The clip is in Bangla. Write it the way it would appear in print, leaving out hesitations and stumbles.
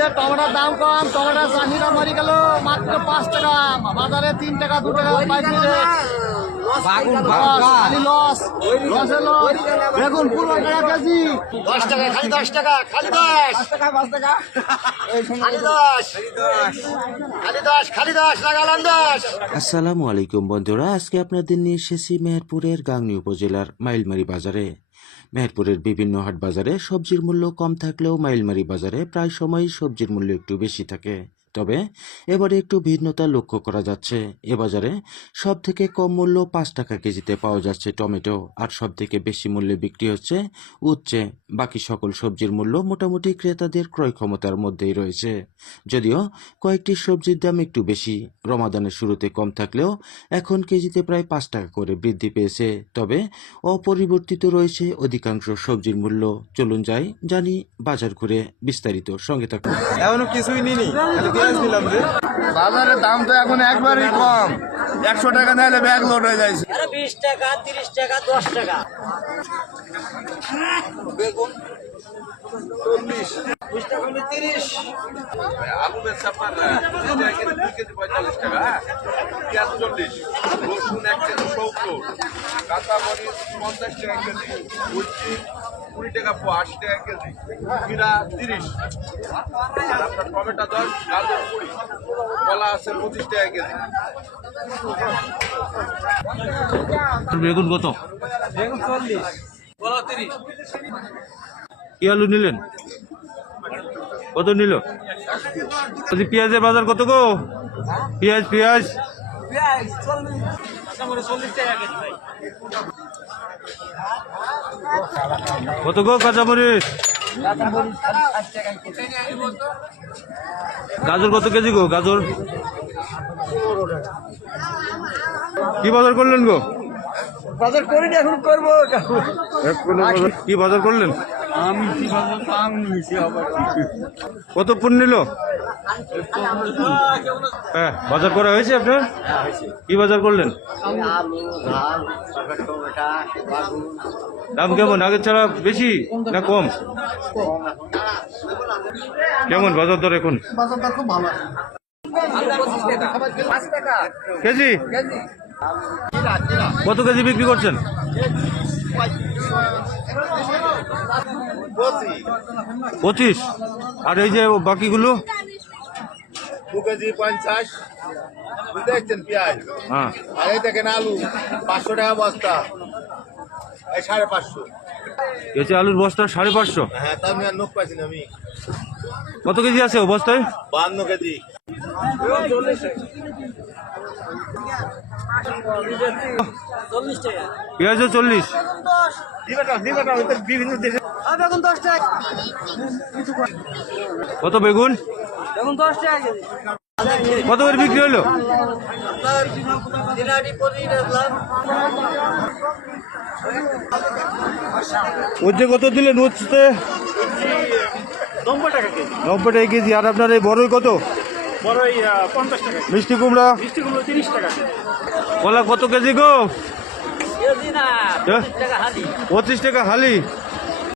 যে টমেটোর দাম কম, টমেটোর চাহিদা মরে গেল মাত্র 5 টাকা, বাজারে 3 টাকা 2 টাকা পাইছি রে। খালি লস, লসে লস। বেগুন 15 টাকা কেজি, 10 টাকা, খালি 10 টাকা, খালি 10 টাকা, 5 টাকা, খালি 10, খালি 10, খালি 10 লাগালাম 10। আসসালামু আলাইকুম বন্ধুরা, আজকে আপনাদের নিয়ে এসেছি মেহেরপুরের গাংনী উপজেলার মাইলমারি বাজারে। মেহেরপুরের বিভিন্ন হাট বাজারে সবজির মূল্য কম থাকলেও মাইলমারি বাজারে প্রায় সময়ই সবজির মূল্য একটু বেশি থাকে। তবে এবারে একটু ভিন্নতা লক্ষ্য করা যাচ্ছে। এ বাজারে সব থেকে কম মূল্য 5 টাকা কেজিতে পাওয়া যাচ্ছে টমেটো, আর সব থেকে বেশি মূল্যে বিক্রি হচ্ছে উচ্ছে। বাকি সকল সবজির মূল্য মোটামুটি ক্রেতাদের ক্রয় ক্ষমতার মধ্যেই রয়েছে। যদিও কয়েকটি সবজির দাম একটু বেশি। রমাদানের শুরুতে কম থাকলেও এখন কেজিতে প্রায় 5 টাকা করে বৃদ্ধি পেয়েছে। তবে অপরিবর্তিত রয়েছে অধিকাংশ সবজির মূল্য। চলুন জানি বাজার ঘুরে বিস্তারিত, সঙ্গে থাকুন। এখনো কিছুই নিনি, পেঁয়াজ নিলাম রে। বাজারের দাম তো এখন একবারই কম, 100 টাকা নিলে ব্যাগ লোড হয়ে যাচ্ছে। 20 টাকা, 30 টাকা, 10 টাকা। বেগুন 40, 20 টাকা, 30। আলু বেচছে আপনার 2 কেজি 45 টাকা, পেঁয়াজ 40, রসুন 1 কেজি 70, কাঁচা মরিচ 50 টাকা কেজি, উচ্ছি 20 টাকা 80 টাকা কেজি, জিরা 30, আর আপনার টমেটো 10, গাজর 20, কলা আছে 25 টাকা কেজি। বেগুন কত? বেগুন 40, কলা 30। কি আলু নিলেন? কত নিল? পেঁয়াজের বাজার কত গো? পেঁয়াজ পেঁয়াজ 40, আচ্ছা মানে 40 টাকা কেজি ভাই। কত গো কাঁচামরিচ? গাজর কত কেজি গো? গাজর কি বাজার করলেন গো? বাজার করিনি, এখন করবো। কি বাজার করলেন? আমি কি বাজার পাম নিছি আবার। কত পুন নিল? হ্যাঁ, বাজার করা হয়েছে আপনার? কি বাজার করলেন? আলু, ধান, টমেটো, বাগুন। দাম কেমন আগের ছাড়া বেশি না কম? কেমন বাজার দর এখন? বাজারটা খুব ভালো। 25 টাকা, 5 টাকা কেজি? কেজি। কত কেজি বিক্রি করছেন? 25। আর এই যে বাকিগুলো? 2 কেজি 50, বুঝতে পারছেন পেঁয়াজ। হ্যাঁ, আর এই দেখেন আলু 500 টাকা বস্তা, এই 550। এতে আলুর বস্তা 550। হ্যাঁ, তার মেয়ে নোক পাইছি না আমি। কত কেজি আছে ও বস্তায়? 52 কেজি। পেঁয়াজও 40। বিভিন্ন দেশে বেগুন 10 টাকা। কত বেগুন? বেগুন 10 টাকা কেজি। কত করে বিক্রি হলো? দিনাটি 25 লাখ। উচ্ছে কত দিলেন? উচ্ছে 90 টাকা কেজি। 90 টাকা কেজি। আর আপনার এই বড়ই কত? বড়ই 50 টাকা। মিষ্টি কুমড়া? মিষ্টি কুমড়ো 30 টাকা কেজি। কলা কত কেজি গো? কেজি না, 25 টাকা হালি। 25 টাকা হালি।